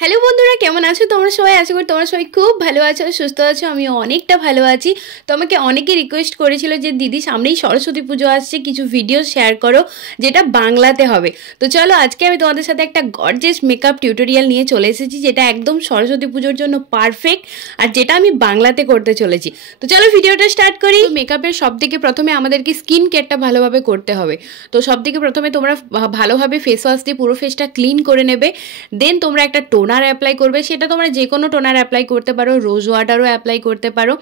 Hello বন্ধুরা, কেমন আছো তোমরা সবাই? আশা করি তোমরা সবাই খুব ভালো আছো, সুস্থ আছো। আমি অনেকটা ভালো আছি। তোমাকে অনেকে রিকোয়েস্ট করেছিল যে দিদি সামনেই সরস্বতী পুজো আসছে, কিছু ভিডিও শেয়ার করো যেটা বাংলাতে হবে। তো চলো আজকে আমি তোমাদের সাথে একটা গর্জিয়াস মেকআপ টিউটোরিয়াল নিয়ে চলে এসেছি, যেটা একদম সরস্বতী পুজোর জন্য পারফেক্ট আর যেটা আমি বাংলাতে করতে চলেছি। তো চলো ভিডিওটা স্টার্ট করি। মেকআপের সব থেকে প্রথমে আমাদেরকে স্কিন কেয়ারটা ভালোভাবে করতে হবে। তো সব থেকে প্রথমে তোমরা ভালোভাবে ফেস ওয়াশ দিয়ে পুরো ফেসটা ক্লিন করে নেবে। দেন তোমরা একটা টোনার অ্যাপ্লাই করবে। সেটা তোমরা যে কোনো টোনার অ্যাপ্লাই করতে পারো, রোজ ওয়াটারও অ্যাপ্লাই করতে পারো।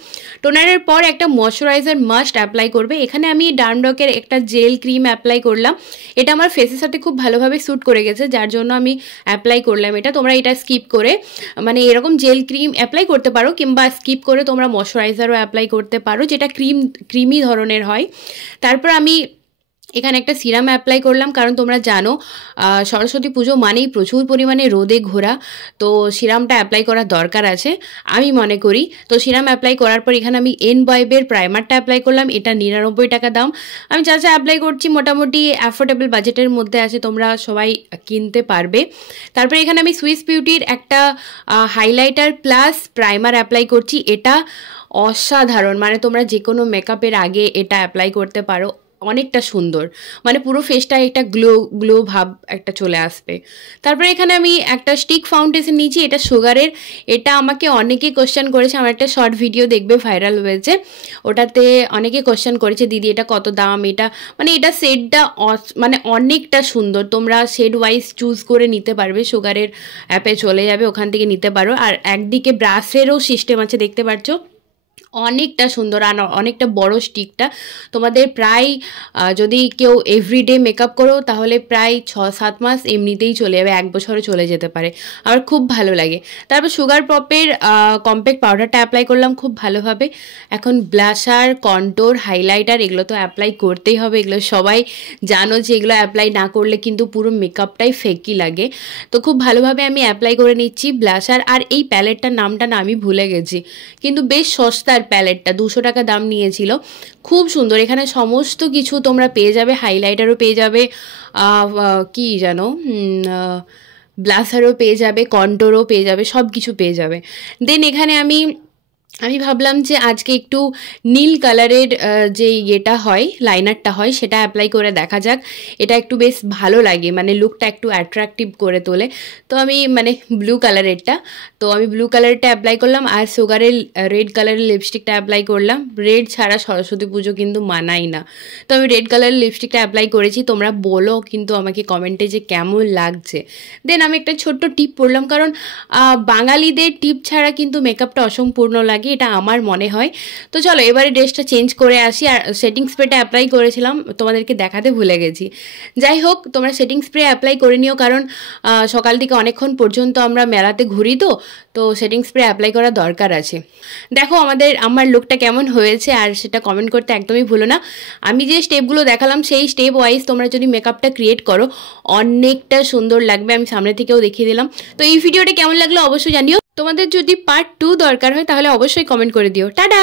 টোনারের পর একটা ময়শ্চারাইজার মাস্ট অ্যাপ্লাই করবে। এখানে আমি ডার্মডকের একটা জেল ক্রিম অ্যাপ্লাই করলাম। এটা আমার ফেসের সাথে খুব ভালোভাবে স্যুট করে গেছে, যার জন্য আমি অ্যাপ্লাই করলাম এটা। তোমরা এটা স্কিপ করে মানে এরকম জেল ক্রিম অ্যাপ্লাই করতে পারো, কিংবা স্কিপ করে তোমরা ময়শ্চারাইজারও অ্যাপ্লাই করতে পারো, যেটা ক্রিমি ধরনের হয়। তারপর আমি এখানে একটা সিরাম অ্যাপ্লাই করলাম, কারণ তোমরা জানো সরস্বতী পুজো মানেই প্রচুর পরিমাণে রোদে ঘোরা, তো সিরামটা অ্যাপ্লাই করার দরকার আছে আমি মনে করি। তো সিরাম অ্যাপ্লাই করার পর এখানে আমি এনবয়েবের প্রাইমারটা অ্যাপ্লাই করলাম। এটা 99 টাকা দাম। আমি যা যা অ্যাপ্লাই করছি মোটামুটি অ্যাফোর্ডেবল বাজেটের মধ্যে আছে, তোমরা সবাই কিনতে পারবে। তারপরে এখানে আমি সুইস বিউটির একটা হাইলাইটার প্লাস প্রাইমার অ্যাপ্লাই করছি। এটা অসাধারণ, মানে তোমরা যে কোনো মেকআপের আগে এটা অ্যাপ্লাই করতে পারো। অনেকটা সুন্দর, মানে পুরো ফেসটা একটা গ্লো ভাব একটা চলে আসবে। তারপরে এখানে আমি একটা স্টিক ফাউন্ডেশন নিয়েছি, এটা সুগারের। এটা আমাকে অনেকে কোশ্চেন করেছে, আমার একটা শর্ট ভিডিও দেখবে ভাইরাল হয়েছে, ওটাতে অনেকে কোশ্চেন করেছে দিদি এটা কত দাম। এটা মানে এটা শেডটা মানে অনেকটা সুন্দর, তোমরা শেড ওয়াইজ চুজ করে নিতে পারবে। সুগারের অ্যাপে চলে যাবে, ওখান থেকে নিতে পারো। আর একদিকে ব্রাশেরও সিস্টেম আছে, দেখতে পাচ্ছ অনেকটা সুন্দর আর অনেকটা বড় স্টিকটা। তোমাদের প্রায় যদি কেউ এভরিডে মেকআপ করো তাহলে প্রায় 6-7 মাস এমনিতেই চলে যাবে, 1 বছরে চলে যেতে পারে। আমার খুব ভালো লাগে। তারপর সুগার পপের কম্প্যাক্ট পাউডারটা অ্যাপ্লাই করলাম খুব ভালোভাবে। এখন ব্লাশার, কন্ট্যুর, হাইলাইটার এগুলো তো অ্যাপ্লাই করতেই হবে, এগুলো সবাই জানো যে এগুলো অ্যাপ্লাই না করলে কিন্তু পুরো মেকআপটাই ফেকি লাগে। তো খুব ভালোভাবে আমি অ্যাপ্লাই করে নিচ্ছি ব্লাশার। আর এই প্যালেটটার নামটা না আমি ভুলে গেছি, কিন্তু বেশ সস্তা প্যালেটটা 200 টাকা দাম নিয়েছিল। খুব সুন্দর, এখানে সমস্ত কিছু তোমরা পেয়ে যাবে। হাইলাইটারও পেয়ে যাবে, কি জানো ব্লাশারও পেয়ে যাবে, কন্ট্যুরও পেয়ে যাবে, সব কিছু পেয়ে যাবে। দেন এখানে আমি ভাবলাম যে আজকে একটু নীল কালারের যে ইয়েটা হয়, লাইনারটা হয়, সেটা অ্যাপ্লাই করে দেখা যাক। এটা একটু বেশ ভালো লাগে, মানে লুকটা একটু অ্যাট্রাকটিভ করে তোলে। তো আমি মানে ব্লু কালারেরটা অ্যাপ্লাই করলাম। আর সুগারের রেড কালারের লিপস্টিকটা অ্যাপ্লাই করলাম। রেড ছাড়া সরস্বতী পুজো কিন্তু মানাই না, তো আমি রেড কালারের লিপস্টিকটা অ্যাপ্লাই করেছি। তোমরা বলো কিন্তু আমাকে কমেন্টে যে কেমন লাগছে। দেন আমি একটা ছোট্ট টিপ পড়লাম, কারণ বাঙালিদের টিপ ছাড়া কিন্তু মেকআপটা অসম্পূর্ণ লাগে, এটা আমার মনে হয়। তো চলো এবারে ড্রেসটা চেঞ্জ করে আসি। আর সেটিং স্প্রেটা অ্যাপ্লাই করেছিলাম, তোমাদেরকে দেখাতে ভুলে গেছি। যাই হোক, তোমরা সেটিং স্প্রে অ্যাপ্লাই করে নিও, কারণ সকাল থেকে অনেকক্ষণ পর্যন্ত আমরা মেলাতে ঘুরি, তো সেটিং স্প্রে অ্যাপ্লাই করা দরকার আছে। দেখো আমার লুকটা কেমন হয়েছে, আর সেটা কমেন্ট করতে একদমই ভুলো না। আমি যে স্টেপগুলো দেখালাম সেই স্টেপ ওয়াইজ তোমরা যদি মেকআপটা ক্রিয়েট করো অনেকটা সুন্দর লাগবে। আমি সামনে থেকেও দেখিয়ে দিলাম। তো এই ভিডিওটা কেমন লাগলো অবশ্যই জানিও। তোমাদের যদি পার্ট 2 দরকার হয় তাহলে অবশ্যই কমেন্ট করে দিও। টাটা।